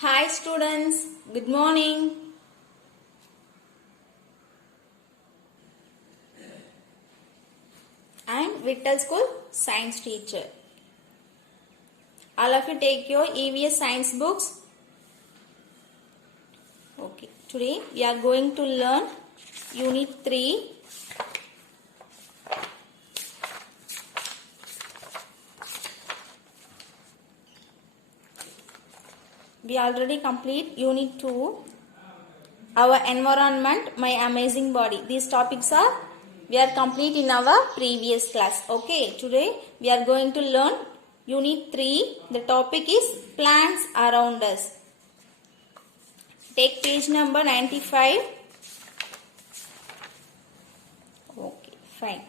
Hi students, good morning. I am Vittal School science teacher. All of you take your EVS science books. Okay, today we are going to learn Unit 3. We already complete Unit 2. Our environment, my amazing body. These topics are we are complete in our previous class. Okay, today we are going to learn Unit 3. The topic is plants around us. Take page number 95. Okay, fine.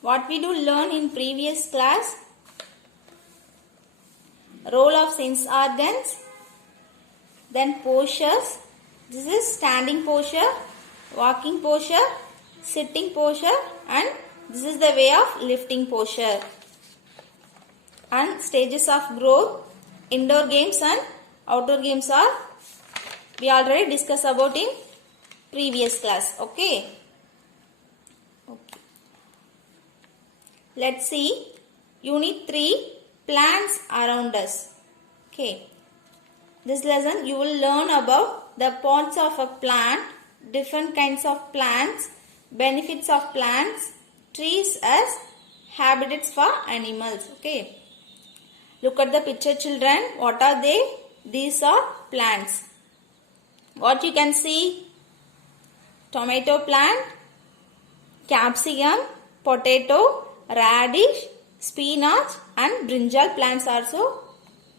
What we do learn in previous class? Role of sense organs, then postures. This is standing posture, walking posture, sitting posture, and this is the way of lifting posture. And stages of growth, indoor games and outdoor games are we already discussed about in previous class. Okay. Let's see Unit 3, plants around us. Okay. This lesson you will learn about the parts of a plant, different kinds of plants, benefits of plants, trees as habitats for animals. Okay. Look at the picture, children. What are they? These are plants. What you can see? Tomato plant, capsicum, potato, radish, spinach and brinjal plants also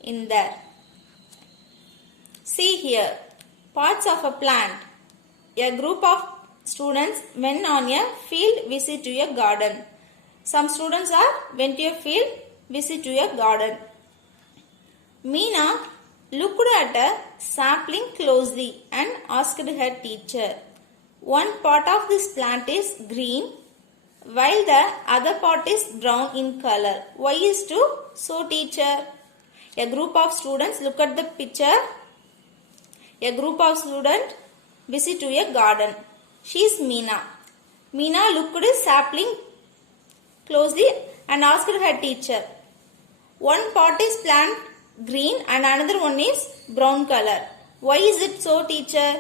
in there. See here, parts of a plant. A group of students went on a field visit to a garden. Some students went to a field visit to a garden. Meena looked at a sapling closely and asked her teacher, one part of this plant is green while the other part is brown in color. Why is so, teacher? A group of students look at the picture. A group of students visit to a garden. She is Meena. Meena looked at a sapling closely and asked her teacher, one part is plant green and another one is brown color. Why is it so, teacher?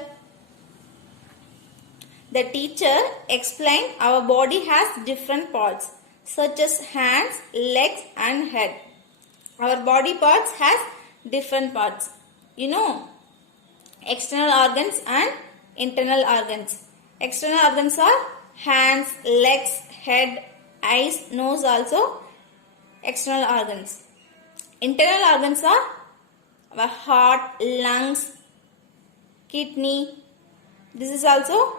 The teacher explained our body has different parts such as hands, legs and head. Our body parts has different parts. You know, external organs and internal organs. External organs are hands, legs, head, eyes, nose also external organs. Internal organs are our heart, lungs, kidney. This is also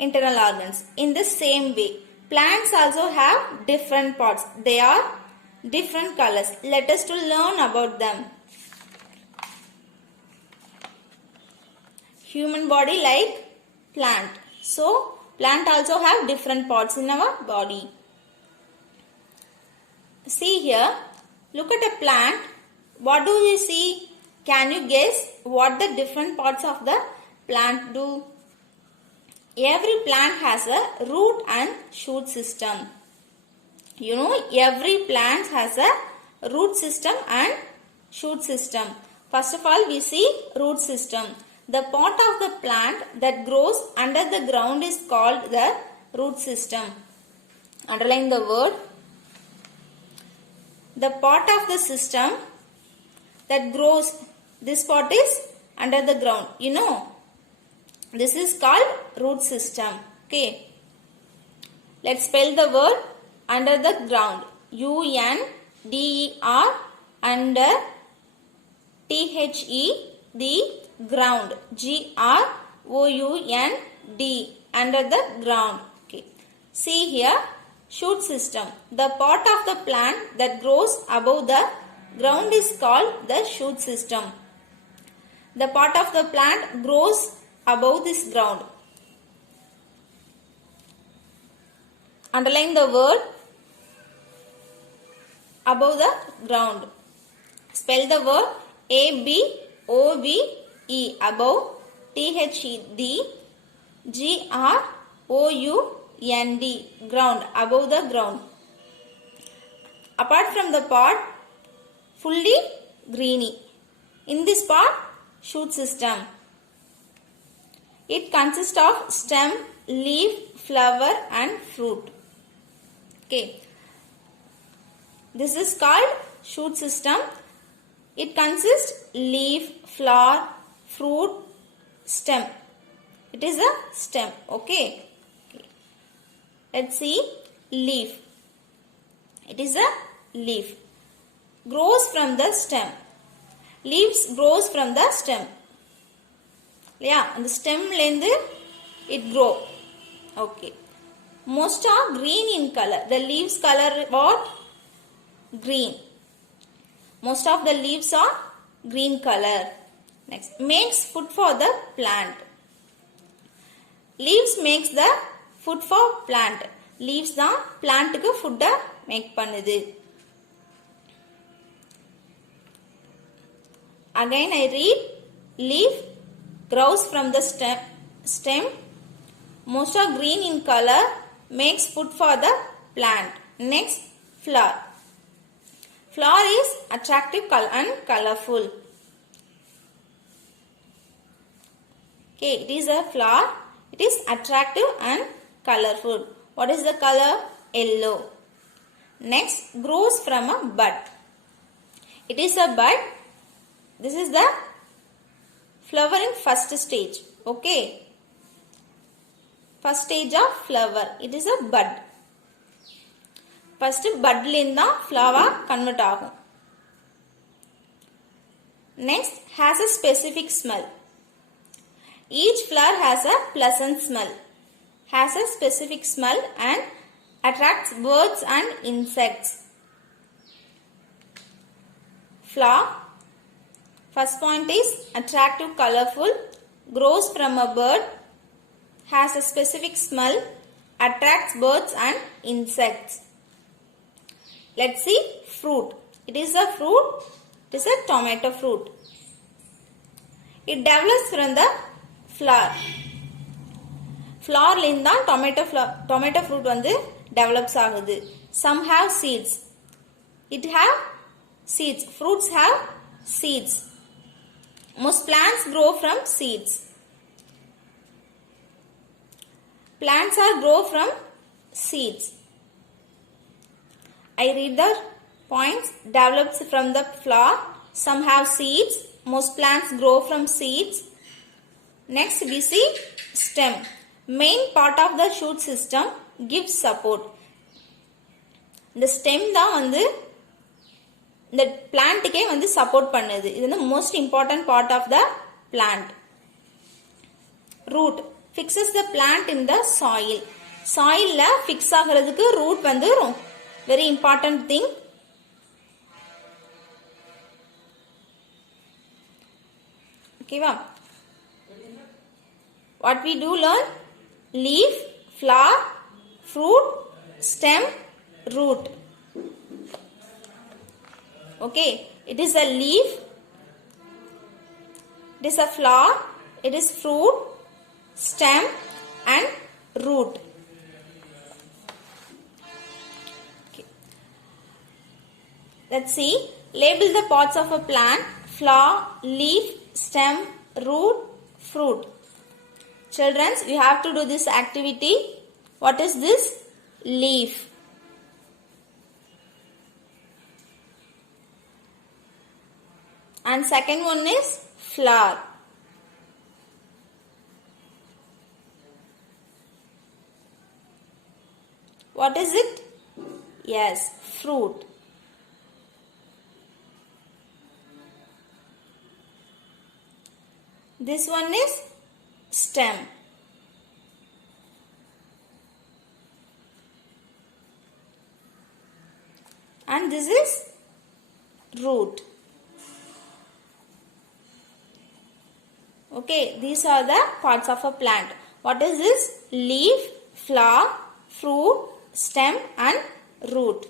internal organs. In the same way, plants also have different parts. They are different colors. Let us to learn about them. Human body like plant. So, plant also have different parts in our body. See here, look at a plant. What do you see? Can you guess what the different parts of the plant do? Every plant has a root and shoot system. You know, every plant has a root system and shoot system. First of all, we see root system. The part of the plant that grows under the ground is called the root system. Underline the word. The part of the system that grows, this part is under the ground. You know, this is called root system. Okay. Let's spell the word under the ground. U-N-D-E-R, under, T-H-E, the ground. G-R-O-U-N-D, under the ground. Okay. See here, shoot system. The part of the plant that grows above the ground is called the shoot system. The part of the plant grows above this ground. Underline the word above the ground. Spell the word A-B-O-V-E, above, T-H-E-D, G-R-O-U-N-D, ground, above the ground. Apart from the pot, fully greeny. In this pot, shoot system. It consists of stem, leaf, flower and fruit. Okay. This is called shoot system. It consists leaf, flower, fruit, stem. It is a stem. Okay. Let's see leaf. It is a leaf. Grows from the stem. Leaves grows from the stem. Yeah, and the stem length it grow. Okay. Most are green in color. The leaves color what? Green. Most of the leaves are green color. Next, makes food for the plant. Leaves makes the food for plant. Leaves தான் பிளான்ட்டுக்கு ஃபுட்டை make பண்ணுது. Again I read, leaf grows from the stem. Most are green in color. Makes food for the plant. Next, flower. Flower is attractive and colorful. Okay, it is a flower. It is attractive and colorful. What is the color? Yellow. Next, grows from a bud. It is a bud. This is the flower in first stage. Okay. First stage of flower. It is a bud. First bud linda flower convert ஆகும். Next, has a specific smell. Each flower has a pleasant smell. Has a specific smell and attracts birds and insects. Flower. First point is attractive, colorful, grows from a bird, has a specific smell, attracts birds and insects. Let's see fruit. It is a fruit. It is a tomato fruit. It develops from the flower. Flower linda tomato fruit வந்து develops ஆகுது. Some have seeds. It have seeds. Fruits have seeds. Most plants grow from seeds. Plants are grow from seeds. I read the points. Develops from the flower. Some have seeds. Most plants grow from seeds. Next we see stem. Main part of the shoot system gives support. The stem தான் வந்து இந்த பிளான்ட்டுக்கே வந்து support பண்ணுது. இது வந்து most important part of the plant. Root fixes the plant in the soil. சாயில்ல fix ஆகிறதுக்கு root வந்து வெரி இம்பார்ட்டன்ட் திங். ஓகேவா? What we do learn? Leaf, flower, fruit, stem, root. Okay, it is a leaf, it is a flower, it is fruit, stem and root. Okay. Let's see. Label the parts of a plant: flower, leaf, stem, root, fruit. Children, you have to do this activity. What is this? Leaf. And second one is flower. What is it? Yes, fruit. This one is stem. And this is root. Okay, these are the parts of a plant. What is this? Leaf, flower, fruit, stem and root.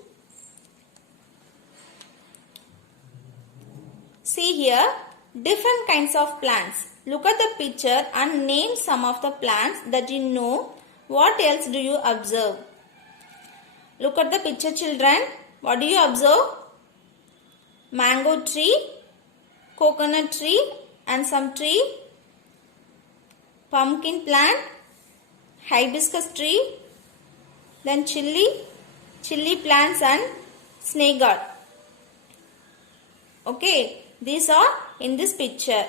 See here, different kinds of plants. Look at the picture and name some of the plants that you know. What else do you observe? Look at the picture, children. What do you observe? Mango tree, coconut tree and some tree, pumpkin plant, hibiscus tree, then chili plants and snake gourd. Okay, these are in this picture.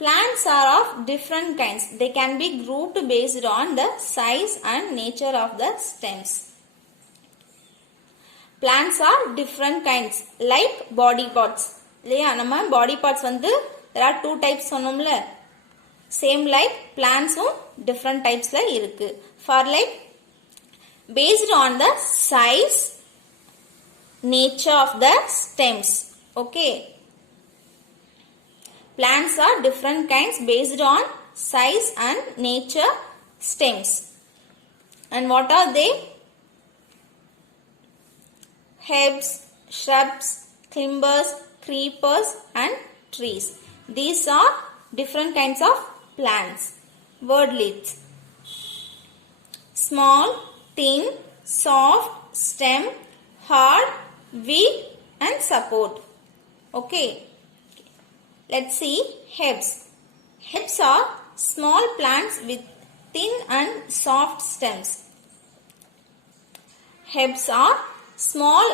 Plants are of different kinds. They can be grouped based on the size and nature of the stems. Plants are different kinds like body parts. இல்லையா நம்ம body parts வந்து there are two types சொன்னோம்ல. Same like plantsம் different typesல இருக்கு. For like based on the size, nature of the stems. Okay. Plants are different kinds based on size and nature stems. And what are they? Herbs, shrubs, climbers, creepers and trees. These are different kinds of plants. Wordlets. Small, thin, soft, stem, hard, weak and support. Okay. Let's see herbs. Herbs are small plants with thin and soft stems. Herbs are small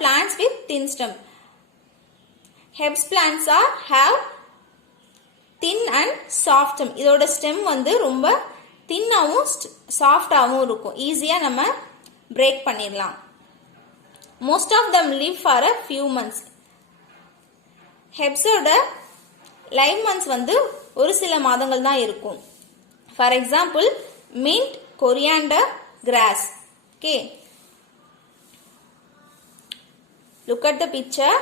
plants with thin stem. Herbs plants have thin and soft stem. இதோட stem வந்து ரொம்ப thin-ஆவும் soft-ஆவும் இருக்கும். ஈஸியா நம்ம break பண்ணிடலாம். Most of them live for a few months. ஹெப்ஸோட live months வந்து ஒரு சில மாதங்கள் தான் இருக்கும். For example mint, coriander, grass. Okay, look at the picture.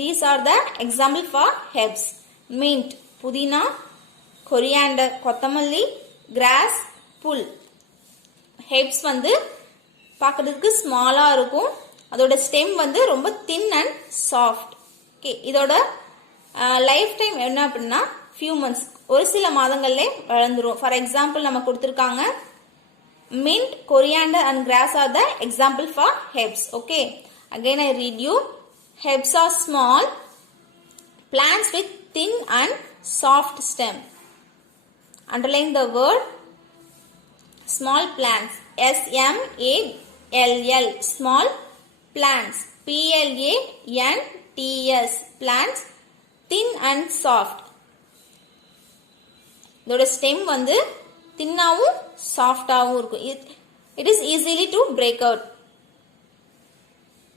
These are the example for herbs. Mint புதினா, கொரியாண்டர் கொத்தமல்லி, கிராஸ் புல். ஹெப்ஸ் வந்து பார்க்கறதுக்கு ஸ்மாலா இருக்கும். அதோட ஸ்டெம் வந்து ரொம்ப தின் அண்ட் சாஃப்ட். ஓகே, இதோட லைஃப் டைம் என்ன அப்படின்னா ஃபியூ மந்த்ஸ், ஒரு சில மாதங்கள்லே வளர்ந்துரும். ஃபார் எக்ஸாம்பிள் நம்ம கொடுத்துருக்காங்க mint, coriander and grass are the example for herbs. Okay, again I read you. Herbs are small plants with thin and soft stem. Underline the word small plants. SMALL, small plants. PLANTS, plants, thin and soft. இதோட stem வந்து தின்னாவும் சாஃப்டாவும் இருக்கும். It is easily to break out.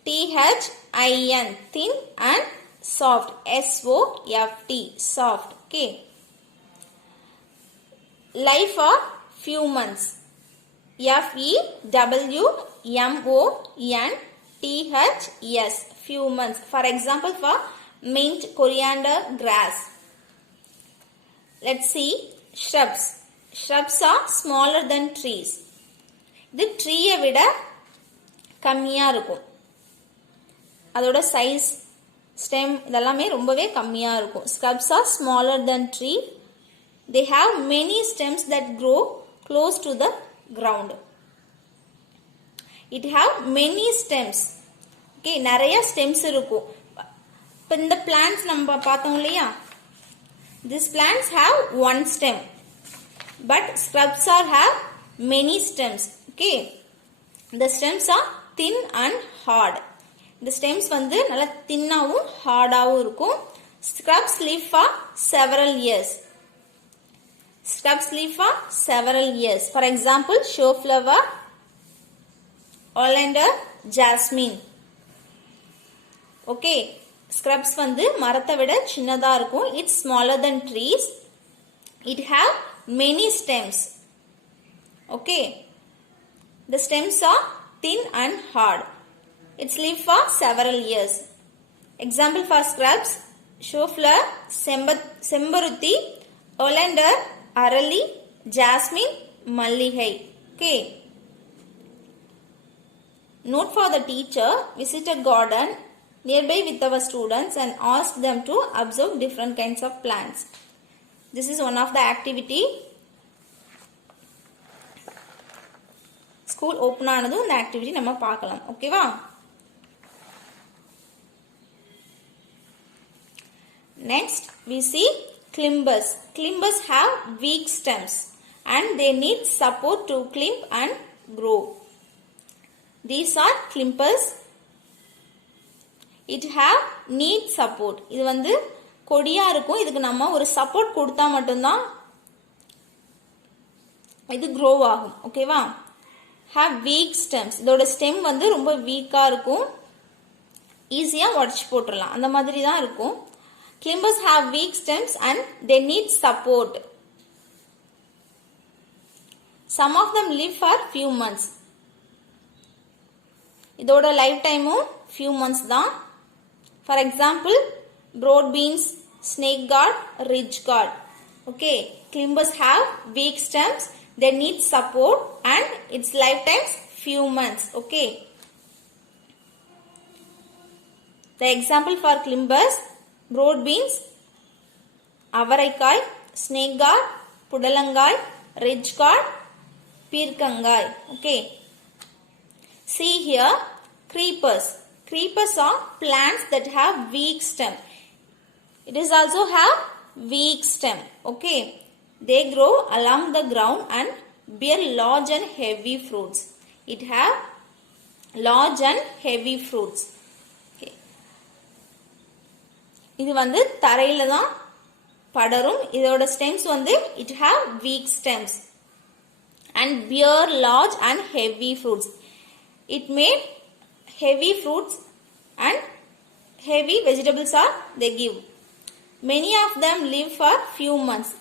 THIN, thin and soft. SOFT, soft. Okay. Life for few months. FEWMONTHS, few months. For example, for mint, coriander, grass. Let's see shrubs. Shrubs are smaller than trees. இது ட்ரீயை விட கம்மியா இருக்கும். அதோட size, stem இதெல்லாமே ரொம்பவே கம்மியா இருக்கும். Shrubs are smaller than tree. They have many stems that grow close to the ground. It have many stems. Okay, நிறைய stems இருக்கும். இப்போ இந்த plants நம்ம பார்த்தோம் இல்லையா, these plants have one stem, but shrubs have many stems. Okay, the stems are thin and hard. The stems வந்து நல்ல தின்னாவும் ஹார்டாவும் இருக்கும். Shrubs live for several years. Shrubs live for several years. For example, showflower, oleander, jasmine. Okay, shrubs வந்து மரத்தை விட சின்னதா இருக்கும். It's smaller than trees. It have many stems. Okay, the stems are thin and hard. It's live for several years. Example for shrubs: showflower, sembaruthi, oleander, arali, jasmine, malligai. Okay. Note for the teacher, visit a garden nearby with our students and ask them to observe different kinds of plants. This is one of the activity. School open ஆனதும் இந்த activity நம்ம பார்க்கலாம். ஓகேவா? Next, we see climbers. Climbers have weak stems and they need support to climb and grow. These are climbers. It have need support. இது வந்து கொடியா இருக்கும். இதுக்கு நம்ம ஒரு சப்போர்ட் கொடுத்தா மட்டும்தான் இது grow ஆகும். ஓகேவா? Have weak stems. இதோட ஸ்டெம் வந்து ரொம்ப வீக்கா இருக்கும். ஈஸியா உடைச்சு போட்டுறலாம். அந்த மாதிரி தான் இருக்கும். Climbers have weak stems and they need support. Some of them live for few months. இதோட லைஃப் டைமும் few months தான். For example, broad beans, snake gourd, ridge gourd. Okay, climbers have weak stems. They need support and its lifetimes few months. Okay. The example for climbers: broad beans, avarai, snake gourd, pudalangai, ridge gourd, peerkangai. Okay. See here, creepers. Creepers are plants that have weak stem. It is also have weak stem. Okay. They grow along the ground and bear large and heavy fruits. It have large and heavy fruits. Okay. இது வந்து தரையில தான் படரும். இதோட stems வந்து it have weak stems and bear large and heavy fruits. It made heavy fruits and heavy vegetables are they give. Many of them live for few months.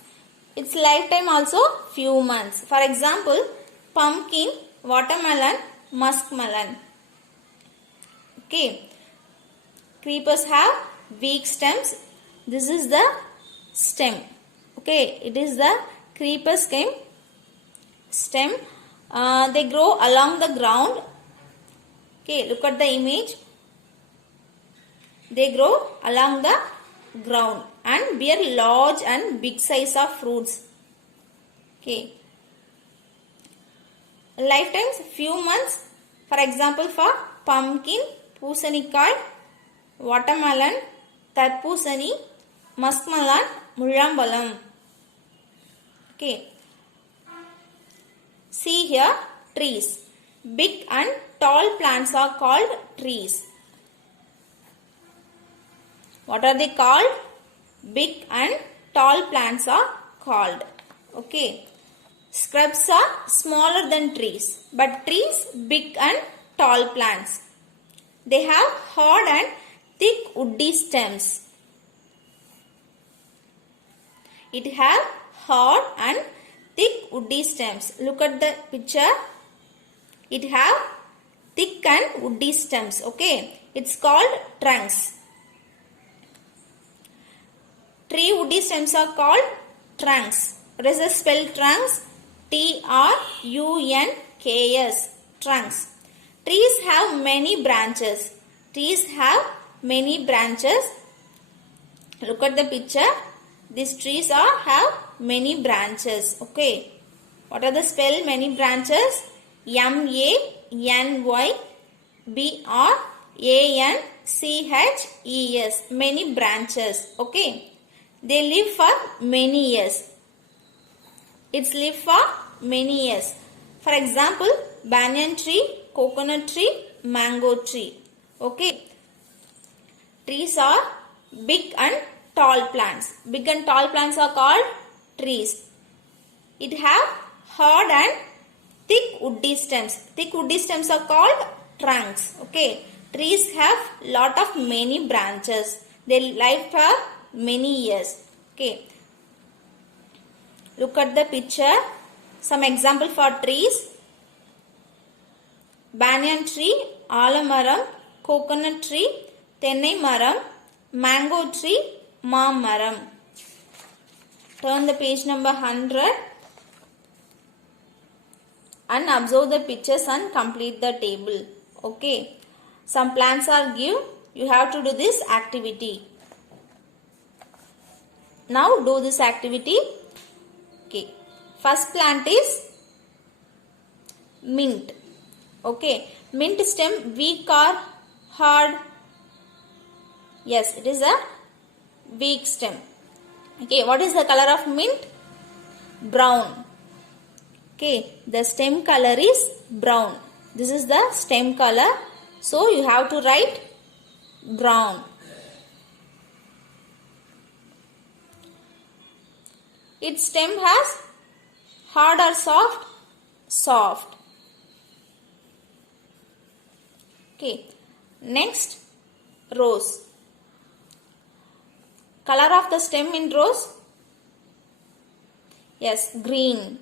Its lifetime also few months. For example, pumpkin, watermelon, muskmelon. Okay. Creepers have weak stems. This is the stem. Okay. It is the creeper stem. They grow along the ground. Okay. Look at the image. They grow along the ground and bear large and big size of fruits. Okay. Lifetimes few months. For example, for pumpkin, பூசணிக்காய், watermelon, தர்பூசணி, muskmelon, முழாம்பழம். Okay. See here, trees. Big and tall plants are called trees. What are they called? Big and tall plants are called. Okay. Scrubs are smaller than trees, but trees big and tall plants. They have hard and thick woody stems. It have hard and thick woody stems. Look at the picture. It have thick and woody stems. Okay. It's called trunks. Tree woody stems are called trunks. What is the spell trunks? T-R-U-N-K-S. Trunks. Trees have many branches. Trees have many branches. Look at the picture. These trees have many branches. Okay. What are the spell many branches? M-A-N-Y-B-R-A-N-C-H-E-S. Many branches. Okay. They live for many years. It's live for many years. For example, banyan tree, coconut tree, mango tree. Okay. Trees are big and tall plants. Big and tall plants are called trees. It have hard and thick woody stems. Thick woody stems are called trunks. Okay. Trees have lot of many branches. They live for many years. Okay. Look at the picture. Some example for trees. Banyan tree, alamaram, coconut tree, tennai maram, mango tree, maamaram. Turn the page number 100. and observe the pictures and complete the table. Okay. Some plants are give. You have to do this activity. Now do this activity. Okay. First plant is mint. Okay. Mint stem weak or hard? Yes, it is a weak stem. Okay. What is the color of mint? Brown. Okay. The stem color is brown. This is the stem color. So you have to write brown. Its stem has hard or soft? Soft. Okay. Next, rose. Color of the stem in rose? Yes, green.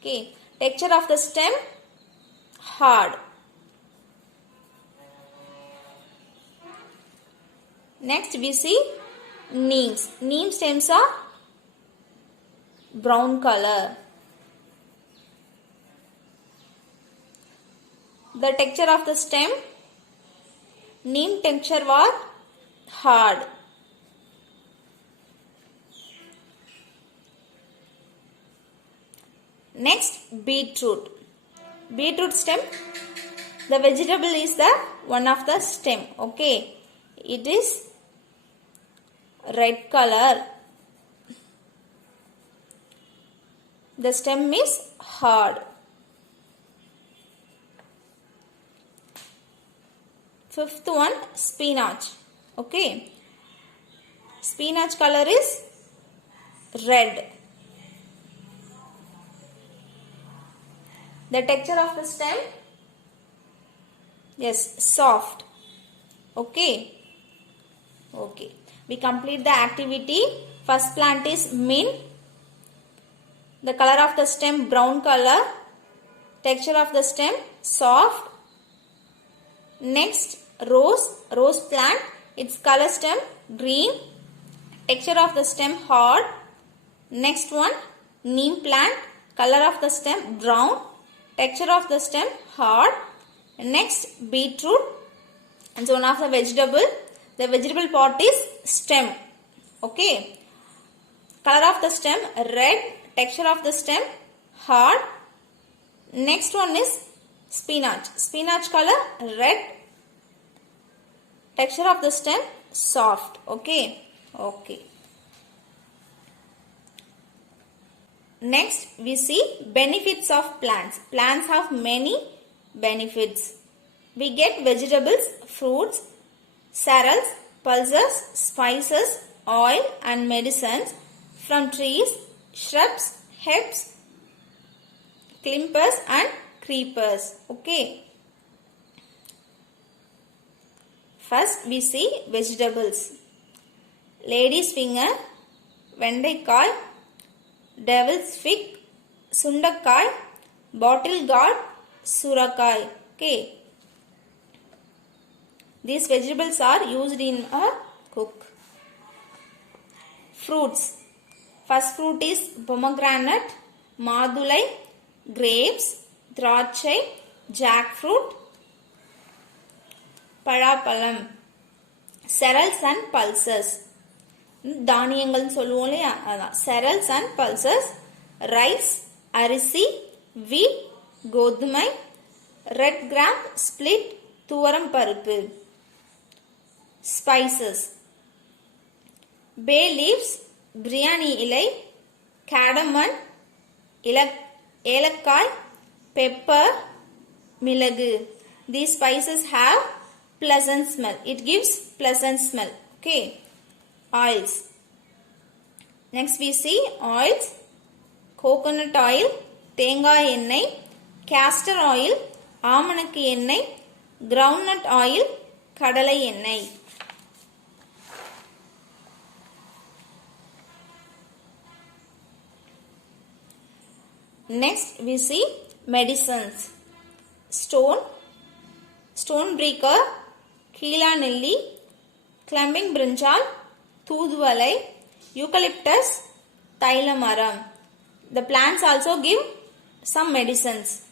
Okay. Texture of the stem? Hard. Next we see neems. Neem stems are brown color. The texture of the stem? Neem texture was hard. Next, beetroot. Beetroot stem. The vegetable is the one of the stem. Okay. It is red color. The stem is hard. Fifth one, spinach. Okay. Spinach color is red. The texture of the stem? Yes, soft. Okay. Okay. We complete the activity. First plant is mint. The color of the stem brown color. Texture of the stem soft. Next, rose. Rose plant. Its color stem green. Texture of the stem hard. Next one, neem plant. Color of the stem brown. Texture of the stem hard. Next, beetroot. It's one of the vegetable. The vegetable part is stem. Okay. Color of the stem red. Texture of the stem hard. Next one is spinach. Spinach color red. Texture of the stem soft. Okay. Okay. Next we see benefits of plants. Plants have many benefits. We get vegetables, fruits, cereals, pulses, spices, oil and medicines from trees, shrubs, herbs, clippers and creepers. Okay. First we see vegetables. Lady's finger, vendaikai, devil's fig, sundakai, bottle gourd, surakai. Okay. These vegetables are used in a cook. Fruits. First fruit is pomegranate, madulai, grapes, drachai, jackfruit, பழாப்பழம். Cereals and pulses. தானியங்கள் சொல்லுவோம் இல்லையா அதான். Cereals and pulses. Rice, அரிசி, wheat, கோதுமை, red gram, split, துவரம் பருப்பு. Spices. Bay leaves, biryani இலை, cardamom, ஏலக்காய், pepper, மிளகு. These spices have pleasant smell. It gives pleasant smell. Okay. Oils. Next we see oils. Coconut oil, தேங்காய் எண்ணெய், castor oil, ஆமணக்கு எண்ணெய், groundnut oil, கடலை எண்ணெய். Next we see medicines. Stone breaker, கீழா நெல்லி, climbing brinjal, தூதுவளை, eucalyptus, Thailamaram. The plants also give some medicines.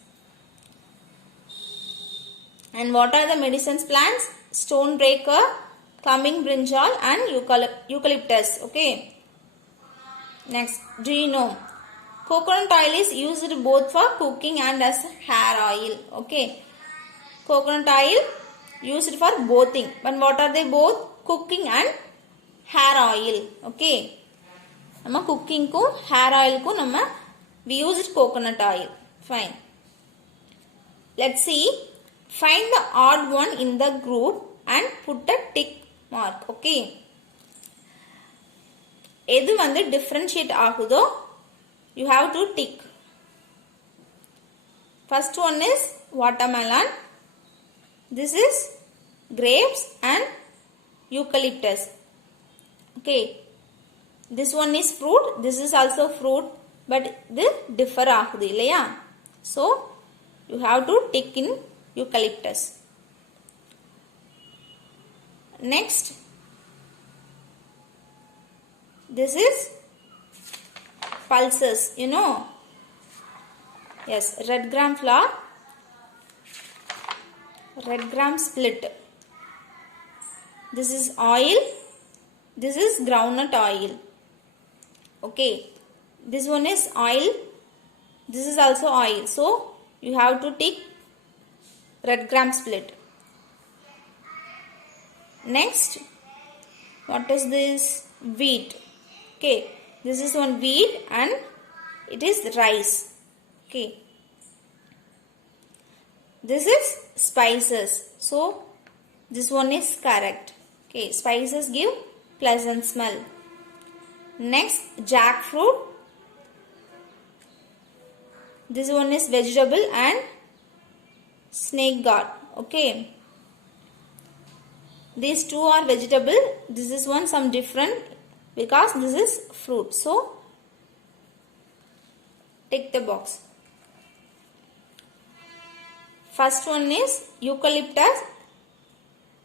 And what are the medicines plants? Stonebreaker, clumbing brinjal and eucalyptus. Okay. Next, do you know? Coconut oil is used both for cooking and as hair oil. Okay. Coconut oil used for bothing. But what are they both? Cooking and hair oil. Okay. Nama cooking ko, hair oil ko nama we used coconut oil. Fine. Let's see. Find the odd one in the group and put a tick mark. Okay. Edu vandu differentiate agudo, you have to tick. First one is watermelon. This is grapes and eucalyptus. Okay. This one is fruit. This is also fruit. But this differ agudu illaya. So, you have to tick in eucalyptus. Next, this is pulses, you know. Yes, red gram flour, red gram split. This is oil. This is groundnut oil. Okay, this one is oil. This is also oil. So, you have to tick red gram split. Next, what is this? Wheat. Okay, this is one wheat and it is rice. Okay, this is spices. So, this one is correct. Okay, spices give pleasant smell. Next, jackfruit. This one is vegetable and snake gourd. Okay, these two are vegetable. This is one some different because this is fruit. So, tick the box. First one is eucalyptus,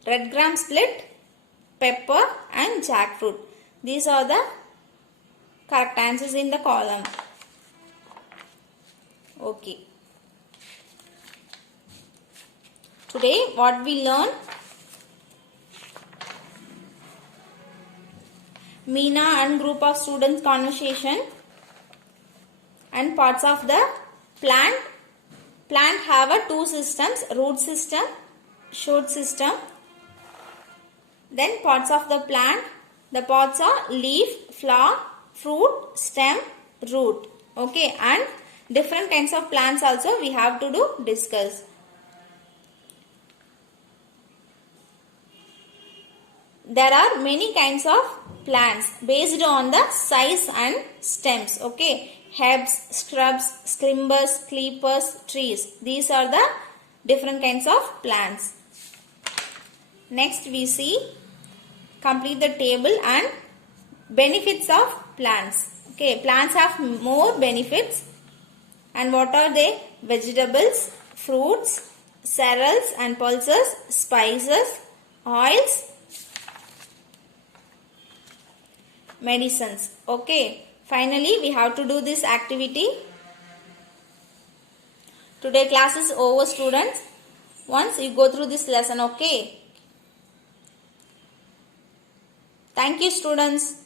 red gram split, pepper and jackfruit. These are the correct answers in the column. Okay. Today what we learn? Meena and group of students conversation and parts of the plant. Plant have a two systems, root system, shoot system. Then parts of the plant, the parts are leaf, flower, fruit, stem, root. Okay, and different kinds of plants also we have to discuss. There are many kinds of plants based on the size and stems. Okay, herbs, shrubs, climbers, creepers, trees. These are the different kinds of plants. Next we see complete the table and benefits of plants. Okay, plants have more benefits. And what are they? Vegetables, fruits, cereals and pulses, spices, oils, medicines. Okay, finally we have to do this activity. Today class is over, students. Once you go through this lesson. Okay, thank you, students.